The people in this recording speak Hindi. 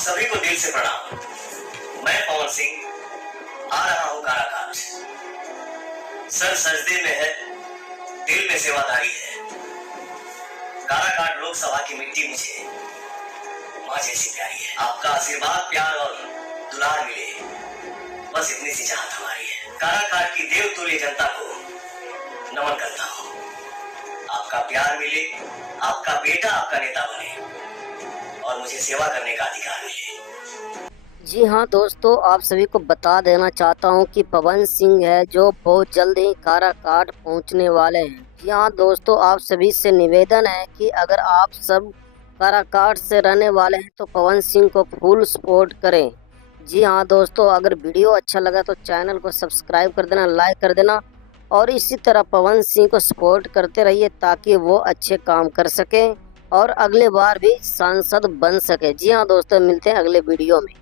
सभी को दिल से प्रणाम। मैं पवन सिंह आ रहा हूँ काराकाट। सर सजदे में है, दिल में सेवादारी है। काराकाट लोकसभा की मिट्टी मुझे माँ जैसी प्यारी है। आपका आशीर्वाद, प्यार और दुलार मिले, बस इतनी सी चाहत हमारी है। काराकाट की देवतुल्य जनता को नमन करता हूँ। आपका प्यार मिले, आपका बेटा आपका नेता बने और मुझे सेवा करने का अधिकार मिले। जी हाँ दोस्तों, आप सभी को बता देना चाहता हूँ कि पवन सिंह है जो बहुत जल्द ही काराकाट पहुँचने वाले हैं। जी हाँ दोस्तों, आप सभी से निवेदन है कि अगर आप सब काराकाट से रहने वाले हैं तो पवन सिंह को फुल सपोर्ट करें। जी हाँ दोस्तों, अगर वीडियो अच्छा लगा तो चैनल को सब्सक्राइब कर देना, लाइक कर देना और इसी तरह पवन सिंह को सपोर्ट करते रहिए ताकि वो अच्छे काम कर सकें और अगले बार भी सांसद बन सके। जी हाँ दोस्तों, मिलते हैं अगले वीडियो में।